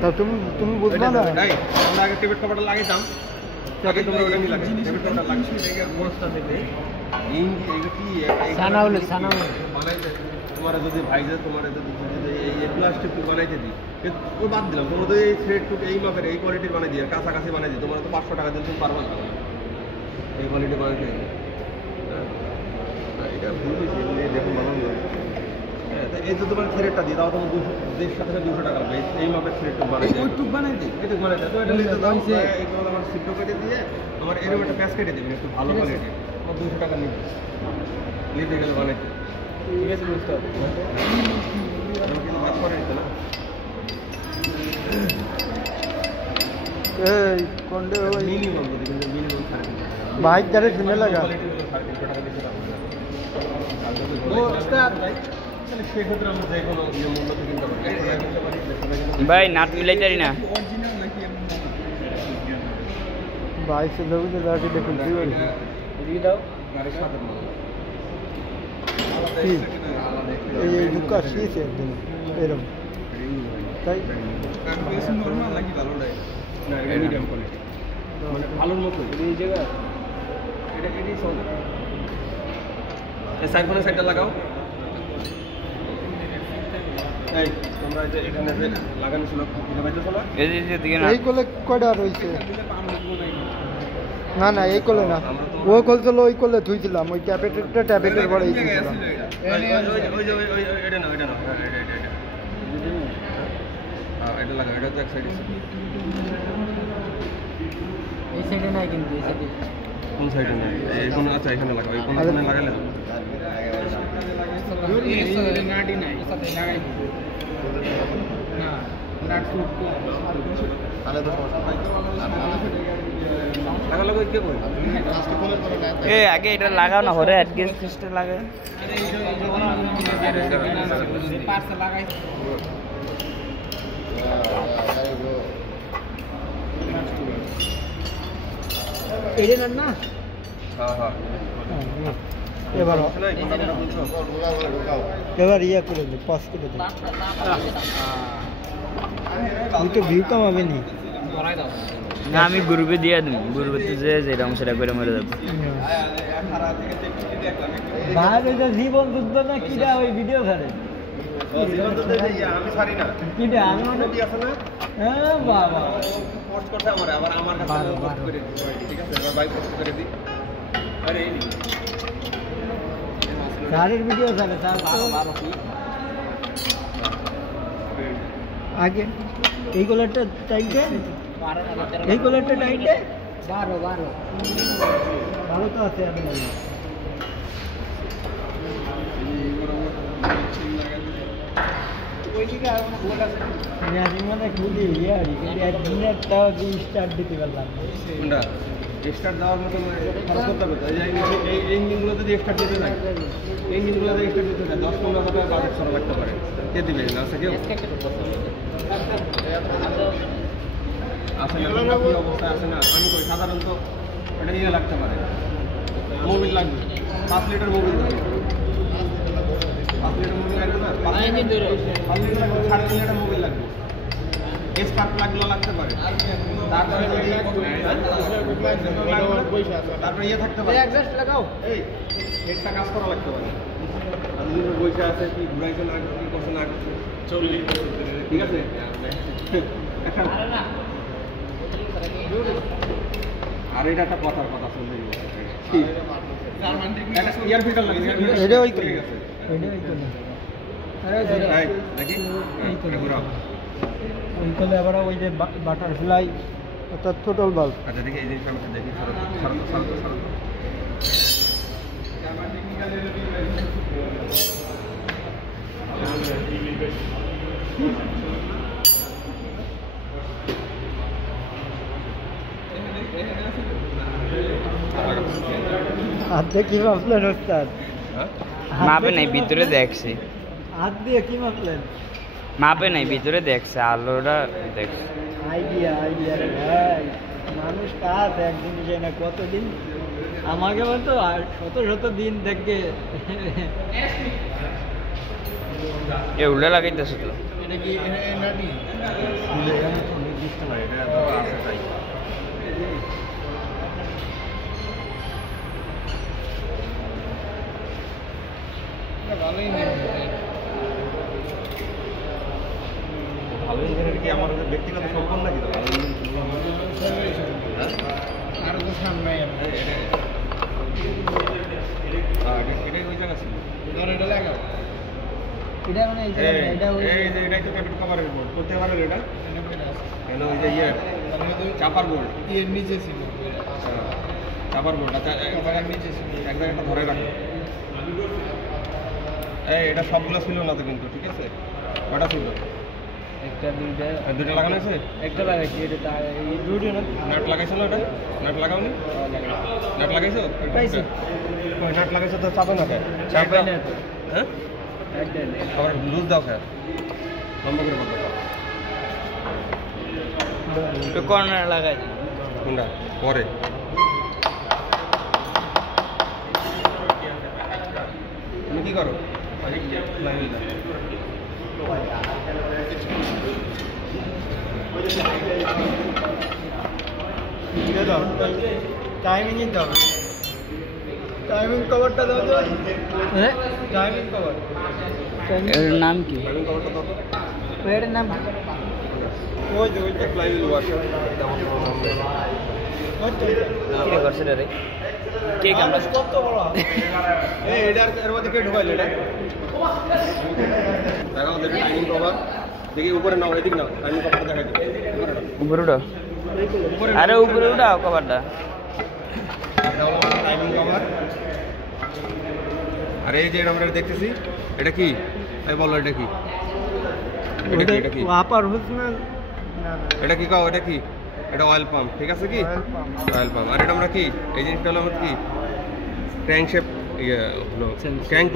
তা তুমি বুঝবা না আমরা আগে টেবিল কভারটা লাগাইতাম তাকে তোমরা ওটা নিয়ে লাগাই টেবিল কভারটা লাগিয়ে দেখে বস্তা দেখে এই কি ছানা হলে বানাইতে তোমার যদি ভাইজে তোমার যদি এই প্লাস্টিক বানাইতে দিই ও বাদ দিলাম তোমরা তো এই থ্রেড টুক এই মাপের এই কোয়ালিটির বানাই দিই কাছাকাছি বানাই দিই তোমরা তো 500 টাকা দিলে তুমি পারবে না এই কোয়ালিটি বানাইতে এটা ভুল হয়েছে দেখুন বানানো এই তো তোমার থ্রেডটা দিয়ে দাও তোমার 200 টাকা লাগবে এই মাপের থ্রেডটা বানাই দিই ওইটুক বানাই দিই এটুক বানাই দাও তো এটা নিতে দাও এইগুলো আমার সিদ্ধ করে দিয়ে আমার এরকম একটা প্যাচ কেটে দিবেন একটু ভালো কোয়ালিটি আমার 200 টাকা নিতে গেলে বানাইতে ঠিক আছে বুঝতে হবে আমি কিন্তু ভাগ করে নিতে না এই কোনটা ওই মিনিমাম বাইক দাঁড়ে শুনে লাগা ভাই নাট মিলাইতারি না বাইক से लोग जो लाके देखो এদিকে দাও গাড়ির সাথে এই ঢুকা শিখে একদম এরকম তাই বেশি নরমাল নাকি ভালো লাগে না এটা মিডিয়াম কোয়ালিটি মানে ভালোর মতো এই জায়গা এটা এটাই সব এই সাইডটা লাগাও এই তোমরা যে এখানে যে লাগানো ছিল এটা বাইতেছ না এই কোলে কয়টা রইছে না না এই কোলে না ও কোলছিল ওই কোলে ধুইছিলাম ওই ট্যাবেটের পরে ওই এটা না এটা লাগা এটা তো এক সাইডে এই সাইডে নাই কিন্তু এই সাইডে কোন সাইডে নাই এই কোন আচ্ছা এখানে লাগাও এই কোন লাগালে এই নাটি নাই সাথে লাগাই না নাট শুট তাহলে তো সমস্যা লাগা কি কই এ আগে এটা লাগাও না হরে অ্যাডজাস্ট সিস্টেম লাগে পাশে লাগাই এরে না হ্যাঁ এবার ইয়া করে দে পাস করে দে তুই তো ভিউ কমাবে নি না আমি গ্রুপে দিয়ে দিই গ্রুপে যে যেরকম সেটা করে মেরে দেবো ভাই ওই যে জীবন বুঝবে না কিরা ওই ভিডিও ছাড়ে আমি ছাড়ি না কিরা আমি কি আছে না হ্যাঁ বাবা পোস্ট করতে আবার আমার কাছে পোস্ট করে দিই ঠিক আছে এবার ভাই পোস্ট করে দিই আরে এই সারের ভিডিও ছাড়ে স্যার আগে এই কলারটা টাইটে এই কলারটা টাইটে 12 ভালো তো আছে আমি স্টার্ট দিতে পারলাম স্টার্ট দেওয়ার মতো খরচ করতে হবে এই ইঞ্জিনগুলো যদি স্টার্ট দিতে থাকে এই ইঞ্জিনগুলো যদি স্টার্ট দিতে থাকে 10-15 হাজার টাকা বাজেট করা লাগতে পারে কে দিবে না আছে কেউ আসলে কি অবস্থা আছে না আমি কই সাধারণত এটা নিয়ে লাগতে পারে মোবিল লাগবে 5 লিটার মোবিল লাগবে 5 লিটার মোবিল লাগবে না 5 লিটার লাগবে 3.5 লিটার মোবিল লাগবে স্পার্ক লাগলো লাগতে পারে তারপরে ইয়ে থাকতে পারে এক্সস্ট লাগাও এই হেডটা কাজ করা লাগতে পারে আর যদি বইসা আছে কি ঘুরাইছে না কি করছে না করছে 40 ঠিক আছে আর এটা একটা কথার কথা শুনতে ইয়ার ফিল্টার লাগে এটা ওই ঠিক আছে দেখি ওই করলে আবার ওই যে বাটারফ্লাই অর্থাৎ টোটাল বাল্ব আচ্ছা দেখি এই জিনিসটা দেখি হাত দিয়ে কি মাপলেন ওস্তাদ মাপে নাই ভিতরে দেখছি হাত দিয়ে কি মাপলেন মাপে নাই ভিতরে দেখছে আলোটা দেখছে আইডিয়া রে ভাই মানুষ কাজ একদিন যায় না কতদিন আমাকে বলতো শত দিন দেখে এগুলো লাগাইতেছে তো এটা কি নাটি ফুলে নির্দিষ্ট না, এটা তো আছে তাই। ভালোই ভালো ইঞ্জিনিয়ার কি আমার ব্যক্তিগত সম্পদ নাকি? তো ভালো আরো তো সামনে এটাই ওই জায়গা ছিল। ধর এটা লাগাও এটা মানে এটা এটাই তো ক্যাবিনেট কভারের বোর্ড করতে পারেন এটা কেন ওই যে ইয়ে চাপার বোর্ড এর নিচে ছিল চাপার বোর্ড আচ্ছা এক জায়গার নিচে ছিল, এক জায়গাটা ধরে রাখো। এটা সবগুলো ছিল না তো কিন্তু, ঠিক আছে? কটা ছিল? একটা দুইটা দুইটা লাগানো আছে? একটা লাগাইছি এটা এই দুটো না নাট লাগাইছো না? ওটা নাট লাগাওনি? নাট লাগাইছো? পাইছি। ওই নাট লাগাইছো তো চাপে না খায়? চাপাই না তো হ্যাঁ একটা আবার লুজ দাও খায় লম্বা করে বলো। তো কর্নার লাগাই কোনটা পরে? তুমি কি করো? টাইমিং দিতে হবে টাইমিং কভারটা দাও তো হ্যাঁ টাইমিং কভার এর নাম কি টাইমিং কভারটা দাও তো। এর নাম কি ওই যে ওইটা ফ্লাইল ওয়াশ কি করছে রে কে কামড়া কত বড় এই এটার এর মধ্যে কে ঢুকাইল এটা? দেখাও দেখি টাইমিং কভার দেখি উপরে নাও, এদিক নাও, টাইমিং কভারটা দেখাই দিই উপরে নাও। উপরে উঠো আরে উপরে উঠাও কভারটা টাইমিং কভার। আরে এই যে আমরা দেখতেছি এটা কি? এই বলো এটা কি? এটা কি? এটা কি? আপার হুসম্যান এটা কি কাও? এটা কি? এটা অয়েল পাম্প, ঠিক আছে কি? Oil pump. আর এটা আমরা কি এই জিনিসটা হলো আমার কি ক্র্যাঙ্ক শেপ ইয়ে হলো ক্র্যাঙ্ক